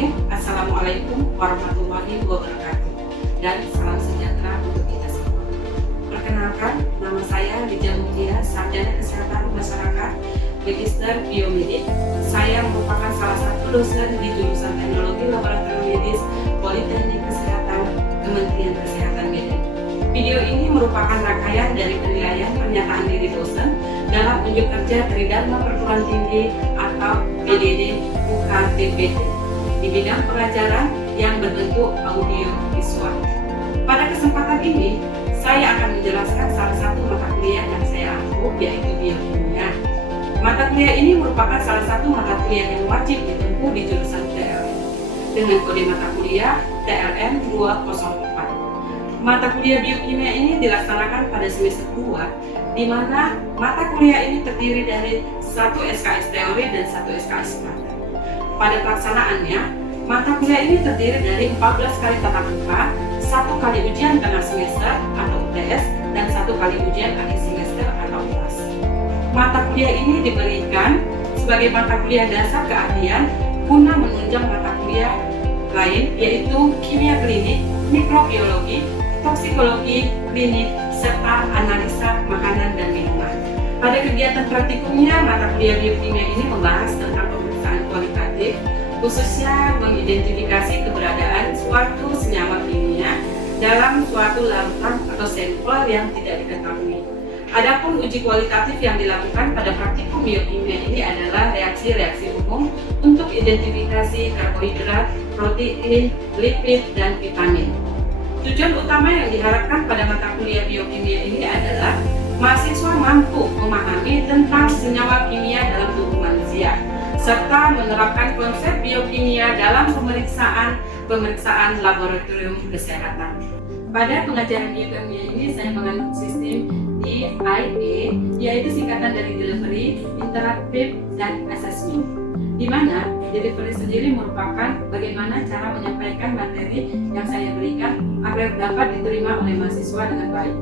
Bismillahirrahmanirrahim. Assalamualaikum warahmatullahi wabarakatuh. Dan salam sejahtera untuk kita semua. Perkenalkan, nama saya Lijal Mutia, Sarjana Kesehatan Masyarakat, Magister Biomedik. Saya merupakan salah satu dosen di jurusan Teknologi Laboratorium Medis Politeknik Kesehatan Kementerian Kesehatan Medan. Video ini merupakan rangkaian dari penilaian pernyataan diri dosen dalam unjuk kerja Tridharma Perguruan Tinggi atau PDD UKTPT di bidang pengajaran yang berbentuk audio visual. Pada kesempatan ini, saya akan menjelaskan salah satu mata kuliah yang saya ampuh, yaitu biokimia. Mata kuliah ini merupakan salah satu mata kuliah yang wajib ditempuh di jurusan TLM dengan kode mata kuliah TLM 204. Mata kuliah biokimia ini dilaksanakan pada semester 2, di mana mata kuliah ini terdiri dari 1 SKS teori dan 1 SKS praktek. Pada pelaksanaannya, mata kuliah ini terdiri dari 14 kali tatap muka, 1 kali ujian tengah semester atau UTS, dan 1 kali ujian akhir semester atau UAS. Mata kuliah ini diberikan sebagai mata kuliah dasar keahlian guna menunjang mata kuliah lain, yaitu kimia klinik, mikrobiologi, toksikologi klinik, serta analisa makanan dan minuman. Pada kegiatan praktikumnya, mata kuliah biokimia ini membahas tentang pemeriksaan kualitatif, khususnya mengidentifikasi keberadaan suatu senyawa kimia dalam suatu larutan atau sampel yang tidak diketahui. Adapun uji kualitatif yang dilakukan pada praktikum biokimia ini adalah reaksi-reaksi umum untuk identifikasi karbohidrat, protein, lipid, dan vitamin. Tujuan utama yang diharapkan pada mata kuliah biokimia ini adalah mahasiswa mampu memahami tentang senyawa kimia dalam tubuh manusia, serta menerapkan konsep biokimia dalam pemeriksaan laboratorium kesehatan. Pada pengajaran biokimia ini saya menganut sistem DIA, yaitu singkatan dari Delivery, Interactive, dan Assessment, di mana delivery sendiri merupakan bagaimana cara menyampaikan materi yang saya berikan agar dapat diterima oleh mahasiswa dengan baik.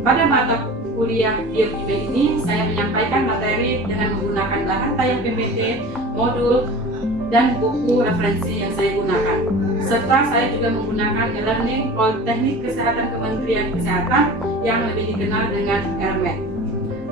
Pada mata kuliah biokimia ini, saya menyampaikan materi dengan menggunakan bahan tayang PPT, modul, dan buku referensi yang saya gunakan. Serta saya juga menggunakan e-learning Politeknik Kesehatan Kementerian Kesehatan yang lebih dikenal dengan ERMED.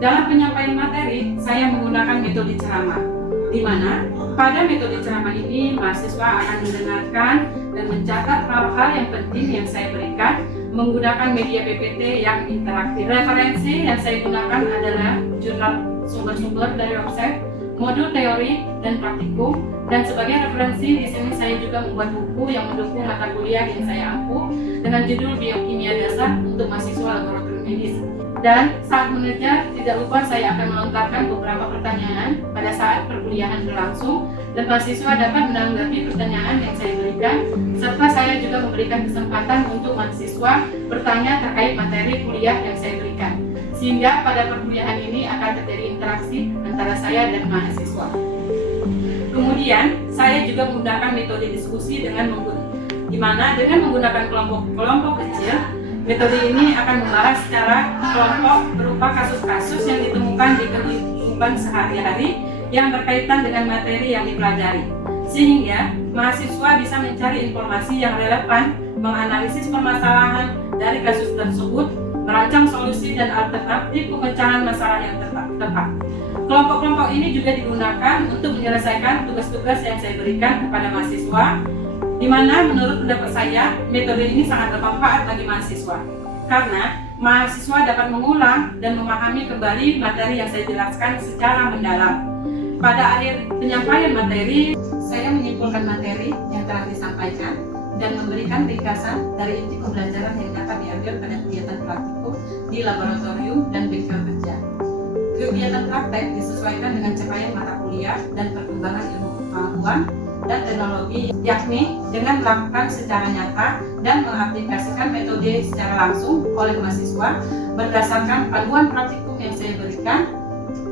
Dalam penyampaian materi, saya menggunakan metode ceramah, di mana pada metode ceramah ini mahasiswa akan mendengarkan dan mencatat hal-hal yang penting yang saya berikan menggunakan media PPT yang interaktif. Referensi yang saya gunakan adalah jurnal sumber-sumber dari website, modul teori dan praktikum, dan sebagai referensi di sini saya juga membuat buku yang mendukung mata kuliah yang saya ampuh dengan judul Biokimia Dasar untuk Mahasiswa Laboratorium Medis. Dan saat mengejar, tidak lupa saya akan melontarkan beberapa pertanyaan pada saat perkuliahan berlangsung, dan mahasiswa dapat menanggapi pertanyaan yang saya berikan, serta saya juga memberikan kesempatan untuk mahasiswa bertanya terkait materi kuliah yang saya berikan, sehingga pada perkuliahan ini akan terjadi interaksi antara saya dan mahasiswa. Kemudian, saya juga menggunakan metode diskusi dengan menggunakan kelompok kecil. Metode ini akan membahas secara kelompok berupa kasus-kasus yang ditemukan di kehidupan sehari-hari yang berkaitan dengan materi yang dipelajari, sehingga mahasiswa bisa mencari informasi yang relevan, menganalisis permasalahan dari kasus tersebut, merancang solusi dan alternatif pemecahan masalah yang tepat. Kelompok-kelompok ini juga digunakan untuk menyelesaikan tugas-tugas yang saya berikan kepada mahasiswa, di mana menurut pendapat saya, metode ini sangat bermanfaat bagi mahasiswa, karena mahasiswa dapat mengulang dan memahami kembali materi yang saya jelaskan secara mendalam. Pada akhir penyampaian materi, saya menyimpulkan materi yang telah disampaikan dan memberikan ringkasan dari inti pembelajaran yang dapat diambil pada kegiatan praktikum di laboratorium dan bengkel kerja. Kegiatan praktek disesuaikan dengan capaian mata kuliah dan perkembangan ilmu pengetahuan dan teknologi, yakni dengan melakukan secara nyata dan mengaplikasikan metode secara langsung oleh mahasiswa berdasarkan panduan praktikum yang saya berikan.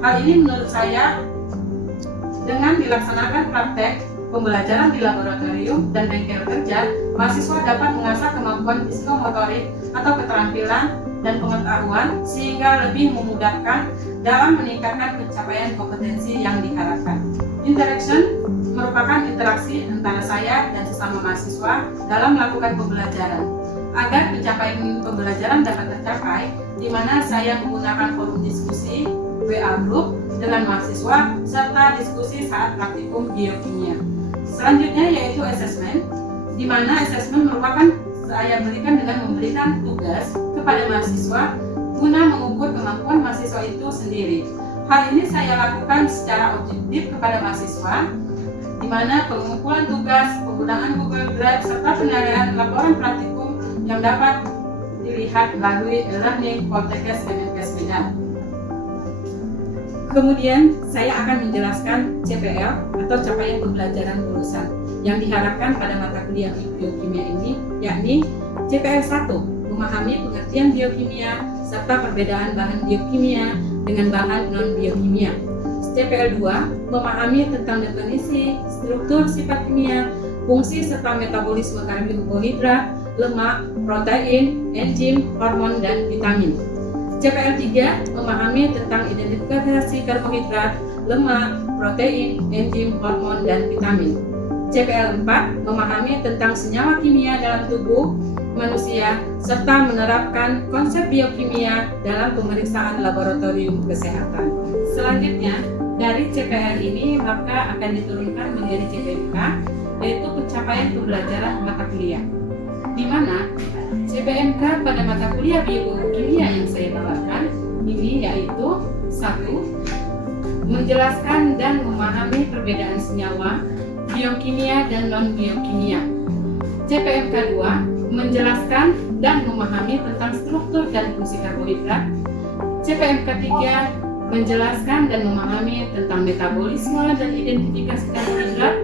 Hal ini menurut saya, dengan dilaksanakan praktek pembelajaran di laboratorium dan bengkel kerja, mahasiswa dapat mengasah kemampuan psikomotorik atau keterampilan dan pengetahuan sehingga lebih memudahkan dalam meningkatkan pencapaian kompetensi yang diharapkan. Interaction merupakan interaksi antara saya dan sesama mahasiswa dalam melakukan pembelajaran. Agar pencapaian pembelajaran dapat tercapai, di mana saya menggunakan forum diskusi, WA Group dengan mahasiswa, serta diskusi saat praktikum biokimia. Selanjutnya yaitu asesmen, di mana asesmen merupakan saya berikan dengan memberikan tugas kepada mahasiswa guna mengukur kemampuan mahasiswa itu sendiri. Hal ini saya lakukan secara objektif kepada mahasiswa, di mana pengumpulan tugas, penggunaan Google Drive, serta penilaian laporan praktikum yang dapat dilihat melalui e-learning Poltekkes Kemenkes Medan. Kemudian saya akan menjelaskan CPL atau capaian pembelajaran lulusan yang diharapkan pada mata kuliah biokimia ini, yakni CPL 1, memahami pengertian biokimia serta perbedaan bahan biokimia dengan bahan non-biokimia. CPL 2, memahami tentang definisi, struktur sifat kimia, fungsi serta metabolisme karbohidrat, lemak, protein, enzim, hormon, dan vitamin. CPL 3, memahami tentang identifikasi karbohidrat, lemak, protein, enzim, hormon, dan vitamin. CPL 4, memahami tentang senyawa kimia dalam tubuh manusia, serta menerapkan konsep biokimia dalam pemeriksaan laboratorium kesehatan. Selanjutnya, dari CPL ini maka akan diturunkan menjadi CPMK, yaitu pencapaian pembelajaran mata kuliah, di mana CPMK pada mata kuliah biokimia yang saya bawakan ini yaitu 1. Menjelaskan dan memahami perbedaan senyawa biokimia dan non-biokimia. CPMK 2, menjelaskan dan memahami tentang struktur dan fungsi karbohidrat. CPMK 3, menjelaskan dan memahami tentang metabolisme dan identifikasi karbohidrat.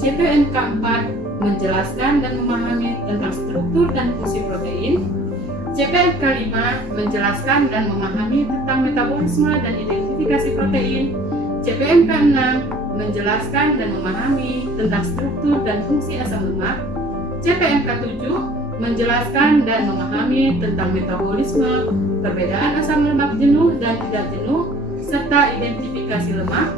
CPMK 4, menjelaskan dan memahami tentang struktur dan fungsi protein. CPMK 5, menjelaskan dan memahami tentang metabolisme dan identifikasi protein. CPMK 6, menjelaskan dan memahami tentang struktur dan fungsi asam lemak. CPMK 7, menjelaskan dan memahami tentang metabolisme, perbedaan asam lemak jenuh dan tidak jenuh, serta identifikasi lemak.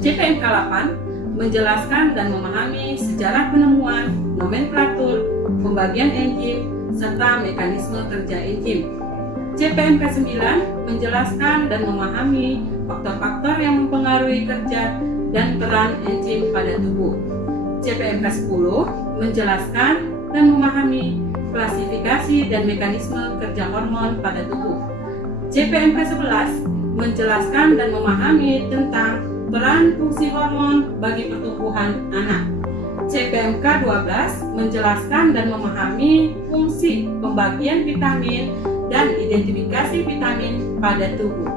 CPMK 8, menjelaskan dan memahami sejarah penemuan, nomenklatur, pembagian enzim, serta mekanisme kerja enzim. CPMK 9, menjelaskan dan memahami faktor-faktor yang mempengaruhi kerja dan peran enzim pada tubuh. CPMK 10, menjelaskan dan memahami klasifikasi dan mekanisme kerja hormon pada tubuh. CPMK 11, menjelaskan dan memahami tentang peran fungsi hormon bagi pertumbuhan anak. CPMK 12, menjelaskan dan memahami fungsi pembagian vitamin dan identifikasi vitamin pada tubuh.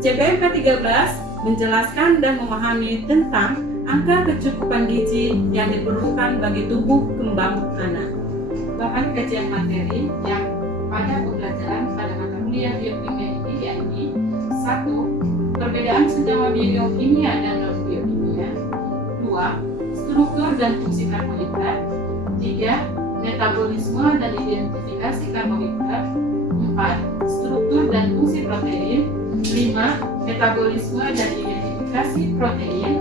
CPMK 13, menjelaskan dan memahami tentang angka kecukupan gizi yang diperlukan bagi tubuh kembang anak. Bahan kajian materi yang pada pembelajaran pada mata kuliah biokimia ini yakni 1. Perbedaan senyawa biokimia dan non-biokimia. 2. Struktur dan fungsi karbohidrat. 3. Metabolisme dan identifikasi karbohidrat. 4. Struktur dan fungsi protein. 5. Metabolisme dan identifikasi protein.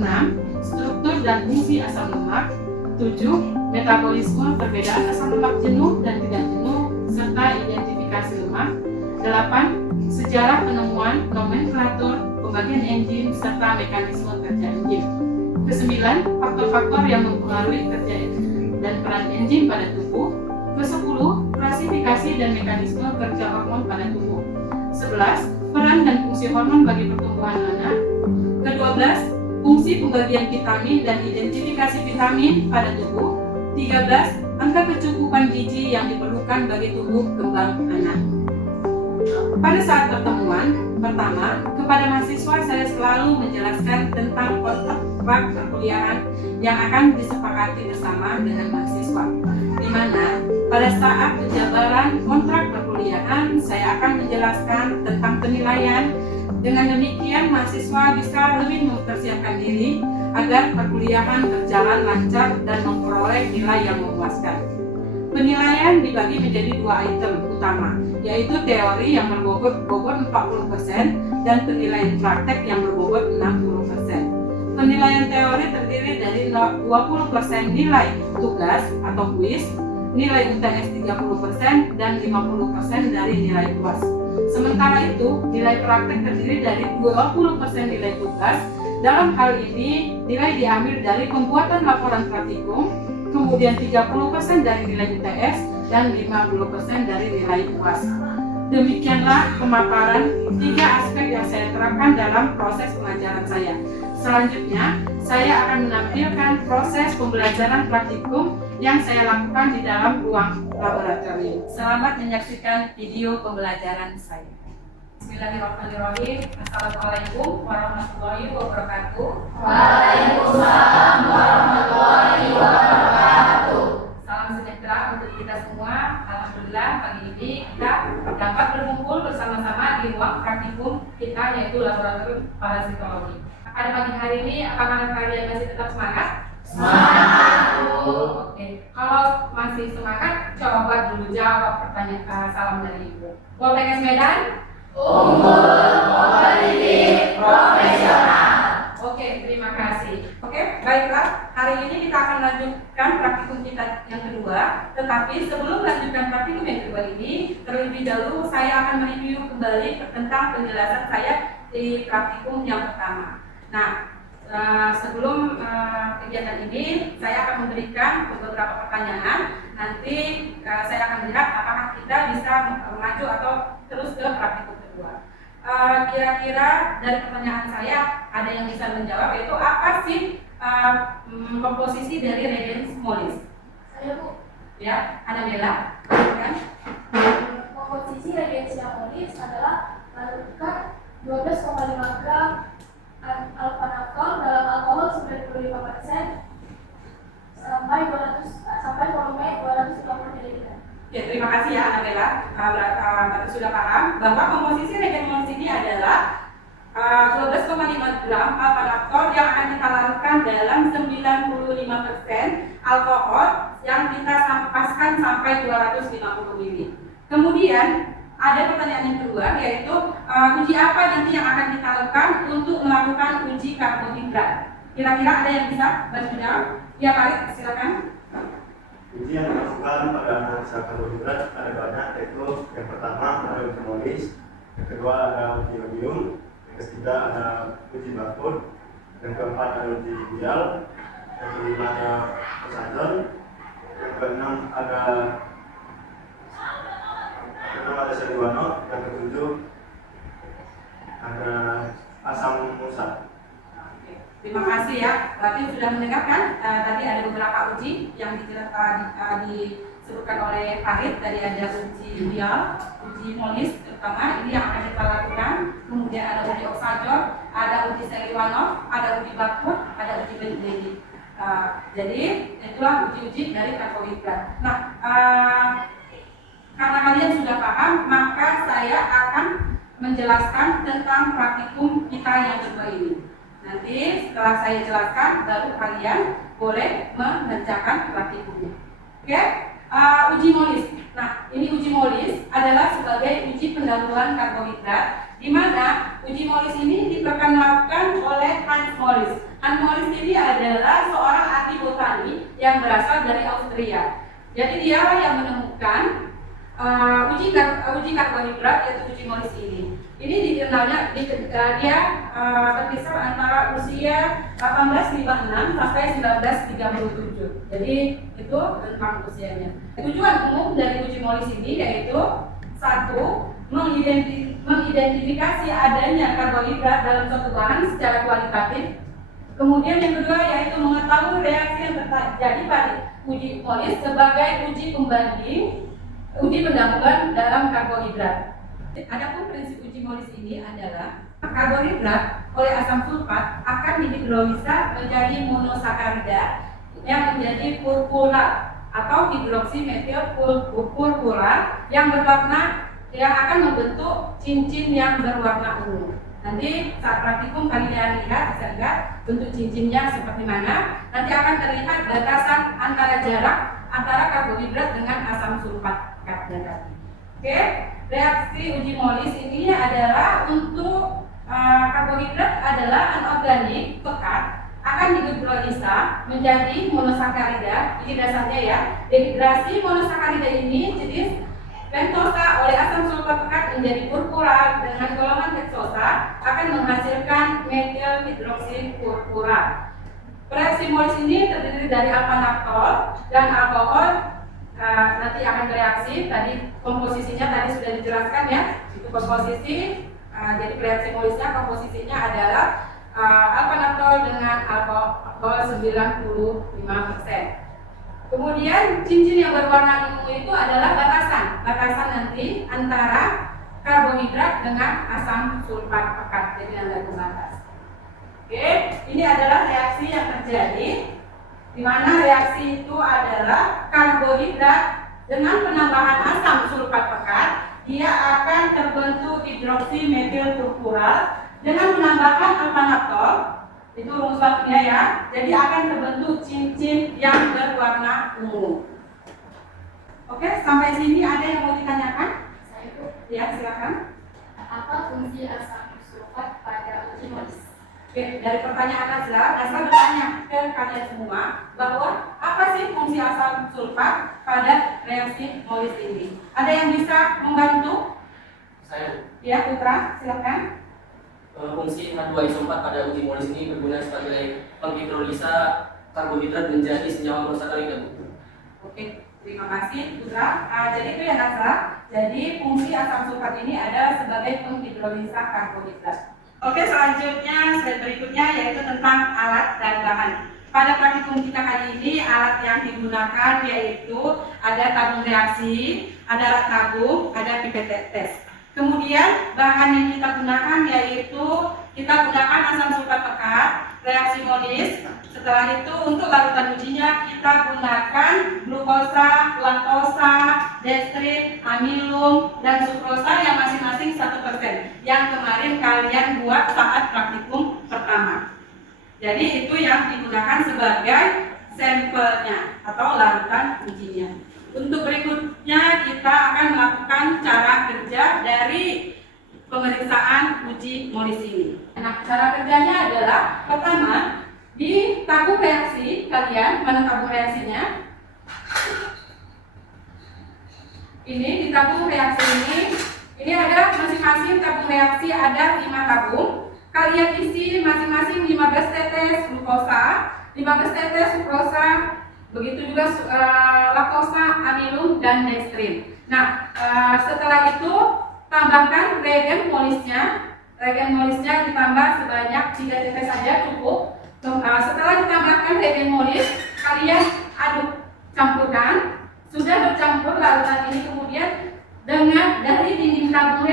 6. Struktur dan fungsi asam lemak. 7. Metabolisme perbedaan asam lemak jenuh dan tidak jenuh serta identifikasi lemak. 8. Sejarah penemuan, nomenklatur, pembagian enzim serta mekanisme kerja enzim. 9. Faktor-faktor yang mempengaruhi kerja dan peran enzim pada tubuh. 10. Klasifikasi dan mekanisme kerja hormon pada tubuh. 11. Peran dan fungsi hormon bagi pertumbuhan anak. 12. Fungsi pembagian vitamin dan identifikasi vitamin pada tubuh. 13. Angka kecukupan gizi yang diperlukan bagi tubuh kembang anak. Pada saat pertemuan pertama, kepada mahasiswa saya selalu menjelaskan tentang kontrak perkuliahan yang akan disepakati bersama dengan mahasiswa, di mana pada saat penjabaran kontrak perkuliahan saya akan menjelaskan tentang penilaian. Dengan demikian mahasiswa bisa lebih mempersiapkan diri agar perkuliahan berjalan lancar dan memperoleh nilai yang memuaskan. Penilaian dibagi menjadi 2 item utama, yaitu teori yang berbobot 40% dan penilaian praktek yang berbobot 60%. Penilaian teori teori terdiri dari 20% nilai tugas atau kuis, nilai UTS 30% dan 50% dari nilai UAS. Sementara itu, nilai praktek terdiri dari 20% nilai tugas. Dalam hal ini, nilai diambil dari pembuatan laporan praktikum, kemudian 30% dari nilai UTS dan 50% dari nilai UAS. Demikianlah pemaparan 3 aspek yang saya terapkan dalam proses pengajaran saya. Selanjutnya, saya akan menampilkan proses pembelajaran praktikum yang saya lakukan di dalam ruang laboratorium. Selamat menyaksikan video pembelajaran saya. Bismillahirrahmanirrahim. Assalamualaikum warahmatullahi wabarakatuh. Waalaikumsalam warahmatullahi wabarakatuh. Salam sejahtera untuk kita semua. Alhamdulillah pagi ini kita dapat berkumpul bersama-sama di ruang praktikum kita, yaitu laboratorium parasitologi. Pada pagi hari ini, apakah kalian masih tetap semangat? Semangat. Oke. Kalau masih semangat, coba dulu jawab pertanyaan salam dari Ibu. Poltekkes Medan? Unggul, kompetitif, profesional. Oke, terima kasih. Oke, baiklah. Hari ini kita akan lanjutkan praktikum kita yang kedua. Tetapi sebelum melanjutkan praktikum yang kedua ini, terlebih dahulu saya akan mereview kembali tentang penjelasan saya di praktikum yang pertama. Nah, sebelum kegiatan ini, saya akan memberikan beberapa pertanyaan. Nanti saya akan melihat apakah kita bisa maju atau terus ke praktikum kedua. Kira-kira dari pertanyaan saya ada yang bisa menjawab, yaitu apa sih komposisi dari regens molis? Saya Bu. Ya, Anabella, kan? Komposisi regens molis adalah menentukan 12,5 gram alfa-naftol dalam alkohol 95% sampai volume 250 ml. Ya, terima kasih ya Anabella. Berarti sudah paham bahwa komposisi regens molis ini adalah 12,5 gram alfa-naftol yang akan kita larutkan dalam 95% alkohol yang kita sampaskan sampai 250 ml. Kemudian ada pertanyaan yang kedua, yaitu uji apa nanti yang akan kita lakukan untuk melakukan uji karbohidrat. Kira-kira ada yang bisa bantu jawab? Ya Pak, silakan. Uji yang dilakukan pada analisa karbohidrat ada banyak, yaitu yang pertama ada uji molis, yang kedua ada uji medium, yang ketiga ada uji barcode, yang keempat ada uji dial, yang kelima ada Poseidon, yang keenam ada Sediwano, yang ketujuh ada asam musat. Terima kasih ya. Berarti sudah mendengarkan tadi ada beberapa uji yang disebutkan oleh Farid. Tadi ada uji dial, uji molis terutama ini yang akan kita lakukan. Kemudian ada uji oxazol, ada uji Sediwano, ada uji barcode, ada uji Mendeleev. Jadi itulah uji-uji dari karbohidrat. Nah, karena kalian sudah paham, maka saya akan menjelaskan tentang praktikum kita yang kedua ini. Nanti setelah saya jelaskan, baru kalian boleh mengerjakan praktikumnya. Oke? Uji molis. Nah, ini uji molis adalah sebagai uji pendahuluan karbohidrat, di mana uji molis ini diperkenalkan oleh Hans Molis. Hans Molis ini adalah seorang ahli botani yang berasal dari Austria. Jadi dia yang menemukan uji karbohidrat, yaitu uji molis ini. Ini dikenalnya dia berkisar antara usia 1856 sampai 1937. Jadi itu tentang usianya. Tujuan umum dari uji molis ini yaitu satu, mengidentifikasi adanya karbohidrat dalam suatu bahan secara kualitatif. Kemudian yang kedua yaitu mengetahui reaksi yang terjadi pada uji molis sebagai uji pembanding uji pendahuluan dalam karbohidrat. Adapun prinsip uji molis ini adalah karbohidrat oleh asam sulfat akan dihidrolisa menjadi monosakarida yang menjadi purpura atau hidroksimetil purpura yang akan membentuk cincin yang berwarna ungu. Nanti saat praktikum kalian lihat, bisa lihat bentuk cincinnya seperti mana. Nanti akan terlihat batasan antara jarak antara karbohidrat dengan asam sulfat tadi. Oke, reaksi uji molis ini adalah untuk karbohidrat adalah anorganik pekat akan dihidrolisa menjadi monosakarida. Ini dasarnya ya. Dehidrasi monosakarida ini jenis pentosa oleh asam sulfat pekat menjadi purpura dengan golongan heksosa akan menghasilkan metil hidroksipurpura. Reaksi molis ini terdiri dari alfa naftol dan alkohol. Nanti akan bereaksi. Tadi komposisinya tadi sudah dijelaskan ya. Itu komposisi. Jadi reaksi molisnya komposisinya adalah alfa naftol dengan alkohol 95%. Kemudian cincin yang berwarna ungu itu adalah batasan nanti antara karbohidrat dengan asam sulfat pekat, jadi nilai pembatas. Oke, ini adalah reaksi yang terjadi, di mana reaksi itu adalah karbohidrat dengan penambahan asam sulfat pekat, dia akan terbentuk hidroksi metil purpural dengan penambahan alfa naftol. Itu rumus bakunya ya. Jadi akan terbentuk cincin yang berwarna ungu. Oke, sampai sini ada yang mau ditanyakan? Saya itu Ya, silakan. apa fungsi asam sulfat pada uji molis? Oke, dari pertanyaan Nazla bertanya ke kalian semua bahwa apa sih fungsi asam sulfat pada reaksi molis ini? Ada yang bisa membantu? Saya Ya, Putra, silakan. fungsi H2SO4 pada uji molis ini berguna sebagai penghidrolisa karbohidrat menjadi senyawa monosakarida. Oke, terima kasih Putra. Jadi itu ya Nazla. Jadi fungsi asam sulfat ini adalah sebagai penghidrolisa karbohidrat. Oke, selanjutnya slide berikutnya yaitu tentang alat dan bahan. Pada praktikum kita kali ini alat yang digunakan yaitu ada tabung reaksi, ada alat tabung, ada pipet tes. Kemudian bahan yang kita gunakan yaitu kita gunakan asam sulfat pekat, reaksi molis. Setelah itu untuk larutan ujinya kita gunakan glukosa, laktosa, destrin, amilum, dan sukrosa yang masing-masing 1%. Yang kemarin kalian buat saat praktikum pertama. Jadi itu yang digunakan sebagai sampelnya atau larutan ujinya. Untuk berikutnya kita akan melakukan cara kerja dari pemeriksaan uji molis ini. Nah, cara kerjanya adalah pertama di tabung reaksi kalian, mana tabung reaksinya? Ini di tabung reaksi ini ada masing-masing tabung reaksi ada 5 tabung. Kalian isi masing-masing 15 tetes glukosa, 15 tetes sukrosa, begitu juga laktosa, amilum, dan destrin. Nah, setelah itu tambahkan reagen molisnya. Reagen molisnya ditambah sebanyak 3 tetes saja cukup. Setelah ditambahkan reagen molis, kalian aduk, campurkan. Sudah bercampur larutan ini kemudian dengan dari dinding tabung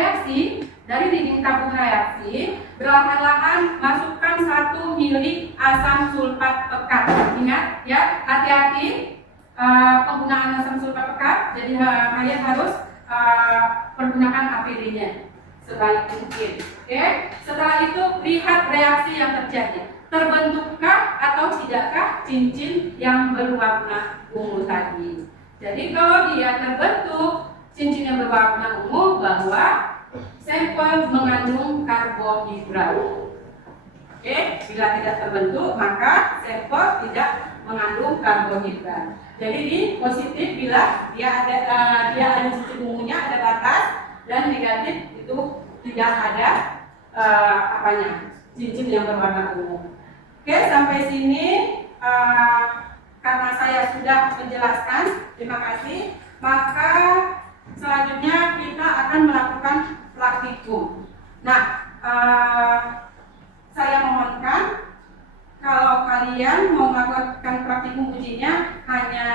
reaksi, perlahan-lahan masukkan 1 mili asam sulfat pekat. Ingat ya, hati-hati penggunaan asam sulfat pekat. Jadi kalian harus pergunakan APD-nya sebaik mungkin. Oke. Setelah itu lihat reaksi yang terjadi. Terbentukkah atau tidakkah cincin yang berwarna ungu tadi? Jadi kalau dia terbentuk cincin yang berwarna ungu, bahwa sampel mengandung karbohidrat. Oke, bila tidak terbentuk maka sampel tidak mengandung karbohidrat. Jadi di positif bila dia ada cincin ungunya, ada batas, dan negatif itu tidak ada cincin yang berwarna ungu. Oke, sampai sini karena saya sudah menjelaskan, terima kasih. Maka selanjutnya kita akan melakukan praktikum. Nah, saya mohonkan kalau kalian mau melakukan praktikum ujinya hanya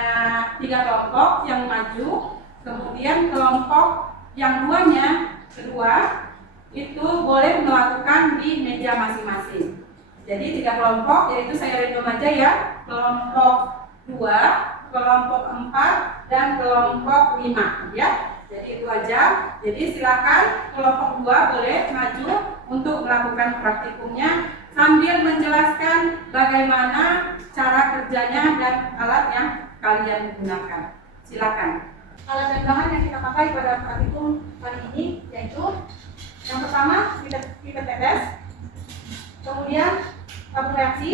3 kelompok yang maju, kemudian kelompok yang kedua itu boleh melakukan di meja masing-masing. Jadi 3 kelompok, yaitu saya random aja ya, kelompok 2, kelompok 4, dan kelompok 5 ya. Jadi itu aja. Jadi silakan kelompok 2 boleh maju untuk melakukan praktikumnya sambil menjelaskan bagaimana cara kerjanya dan alat yang kalian gunakan. Silakan. Alat dan bahan yang kita pakai pada praktikum kali ini yaitu yang pertama pipet tetes, kemudian tabung reaksi,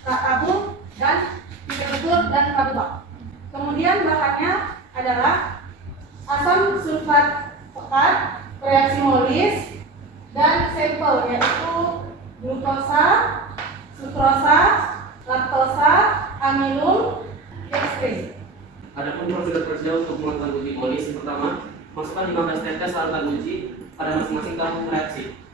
tabung, dan pipet dan tabung. Kemudian bahannya adalah asam sulfat pekat, reaksi Molis, dan sampel yaitu glukosa, sukrosa, laktosa, amilum, dextrin. Adapun prosedur untuk melakukan uji Molis, yang pertama, masukkan 15 tetes larutan uji pada masing-masing tabung reaksi.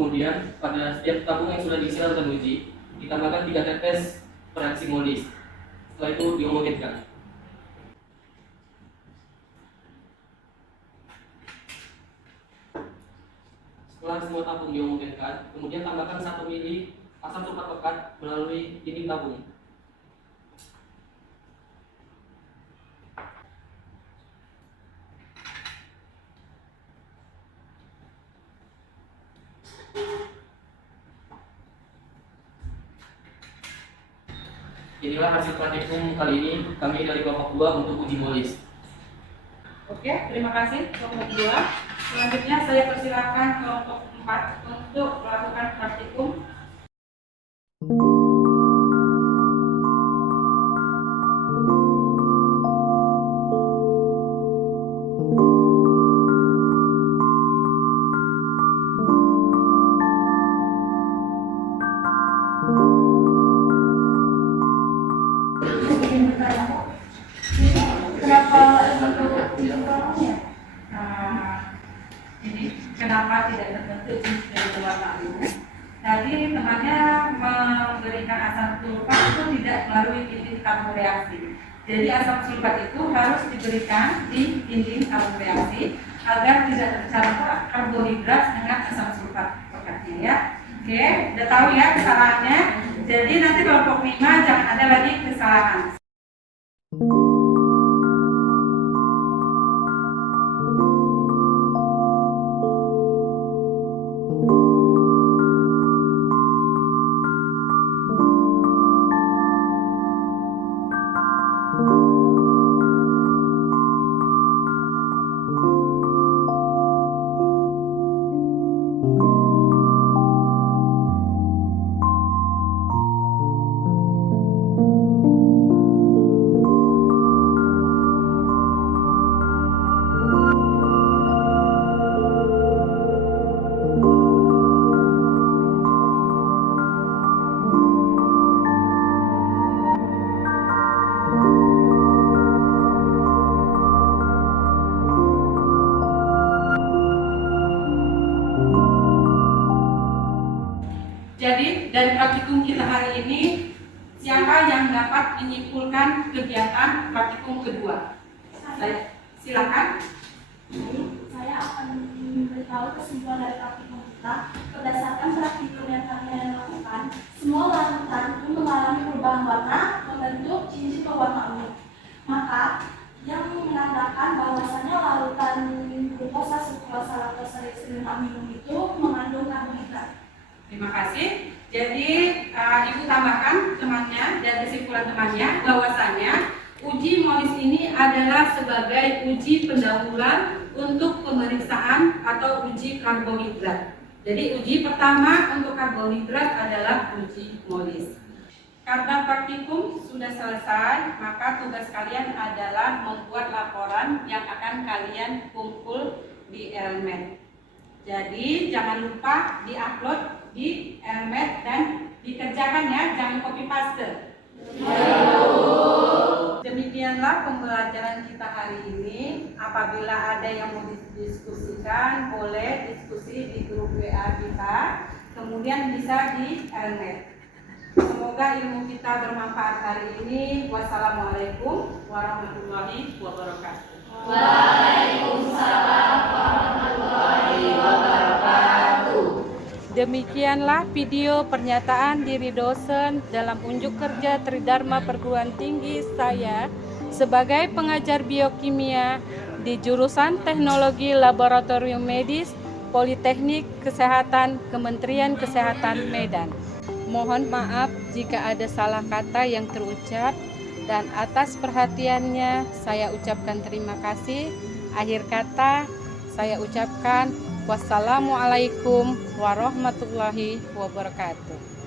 Kemudian pada setiap tabung yang sudah diisi larutan uji ditambahkan 3 tetes reaksi Molis. Setelah itu dihomogenikan. Setelah semua tabung dihomogenikan, kemudian tambahkan 1 mili asam sulfat pekat melalui dinding tabung. Inilah hasil praktikum kali ini kami dari kelompok 2 untuk uji Molis. Oke, terima kasih kelompok 2. Selanjutnya saya persilakan kelompok 4 untuk melakukan praktikum. Jadi kenapa tidak terbentuk jenis dari warna biru? Tadi temannya memberikan asam sulfat itu tidak melalui dinding tabung reaksi. Jadi asam sulfat itu harus diberikan di dinding tabung reaksi agar tidak tercampur karbohidrat dengan asam sulfat pekatnya ya. Oke, udah tahu ya kesalahannya. Jadi nanti kelompok 5 jangan ada lagi kesalahan. Jadi dari praktikum kita hari ini, siapa yang dapat menyimpulkan kegiatan praktikum kedua? Silakan. Saya akan memberitahu kesimpulan dari praktikum kita. Berdasarkan praktikum yang kami lakukan, semua larutan itu mengalami perubahan warna membentuk cincin berwarna ungu. Maka yang menandakan bahwasanya larutan glukosa, sukrosa, laktosa, dextrin, amilum itu mengandung karbohidrat. Terima kasih. Jadi Ibu tambahkan temannya dan kesimpulan temannya bahwasanya uji Molis ini adalah sebagai uji pendahuluan untuk pemeriksaan atau uji karbohidrat. Jadi uji pertama untuk karbohidrat adalah uji Molis. Karena praktikum sudah selesai, maka tugas kalian adalah membuat laporan yang akan kalian kumpul di Elmed. Jadi jangan lupa diupload di Elmed dan dikerjakan ya, jangan copy paste. Demikianlah pembelajaran kita hari ini. Apabila ada yang mau didiskusikan, boleh diskusi di grup WA kita, kemudian bisa di Elmed. Semoga ilmu kita bermanfaat hari ini. Wassalamualaikum warahmatullahi wabarakatuh. Waalaikumsalam warahmatullahi wabarakatuh. Demikianlah video pernyataan diri dosen dalam unjuk kerja Tridharma Perguruan Tinggi saya sebagai pengajar biokimia di jurusan Teknologi Laboratorium Medis Politeknik Kesehatan Kementerian Kesehatan Medan. Mohon maaf jika ada salah kata yang terucap, dan atas perhatiannya saya ucapkan terima kasih. Akhir kata saya ucapkan wassalamualaikum warahmatullahi wabarakatuh.